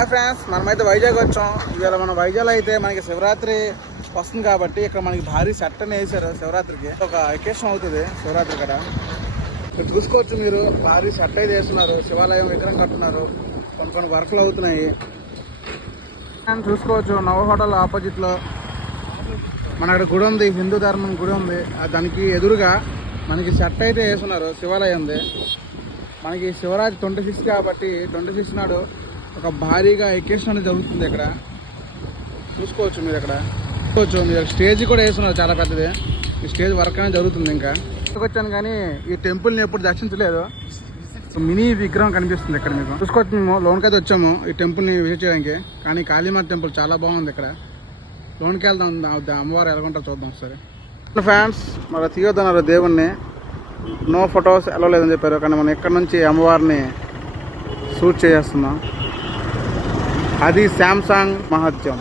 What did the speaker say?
Hi friends, మనమైతే వైజాగ్ వచ్చాం. ఇవాళ మన వైజాగ్ అయితే మనకి శివరాత్రి వస్తుంది కాబట్టి ఇక్కడ మనకి భారీ సెట్ అని వేసారు. శివరాత్రికి ఒక ఎకేషన్ అవుతుంది శివరాత్రి కదా. ఇక్కడ చూసుకోవచ్చు మీరు, భారీ సెట్ అయితే వేస్తున్నారు. శివాలయం విగ్రహం కట్టున్నారు, కొన్ని వర్క్లు అవుతున్నాయి. చూసుకోవచ్చు నవ హోటల్ ఆపోజిట్ లో మన అక్కడ గుడి ఉంది, హిందూ ధర్మం గుడి ఉంది. దానికి ఎదురుగా మనకి సెట్ అయితే వేస్తున్నారు. శివాలయం ఉంది. మనకి శివరాత్రి 26 కాబట్టి 26 నాడు ఒక భారీగా ఎకేషన్ అనేది జరుగుతుంది. ఇక్కడ చూసుకోవచ్చు మీరు, ఇక్కడ చూసుకోవచ్చు మీరు. స్టేజ్ కూడా వేస్తున్నారు చాలా పెద్దది. ఈ స్టేజ్ వర్క్ అనేది జరుగుతుంది. ఇంకా వచ్చాను కానీ ఈ టెంపుల్ని ఎప్పుడు దర్శించలేదు. మినీ విగ్రహం కనిపిస్తుంది ఇక్కడ మీకు. చూసుకోవచ్చు, మేము లోన్కి అయితే వచ్చాము ఈ టెంపుల్ని విజిట్ చేయడానికి. కానీ కాళీమాత టెంపుల్ చాలా బాగుంది. ఇక్కడ లోన్కి వెళ్దాం, అమ్మవారు ఎలాగుంటారో చూద్దాం ఒకసారి. ఫ్యాన్స్ మరి తీయొద్దన్నారు దేవుణ్ణి, నో ఫొటోస్ ఎలా లేదని చెప్పారు. కానీ మనం ఇక్కడ నుంచి అమ్మవారిని షూట్ చేస్తున్నాం. అది శాంసంగ్ మహత్యం.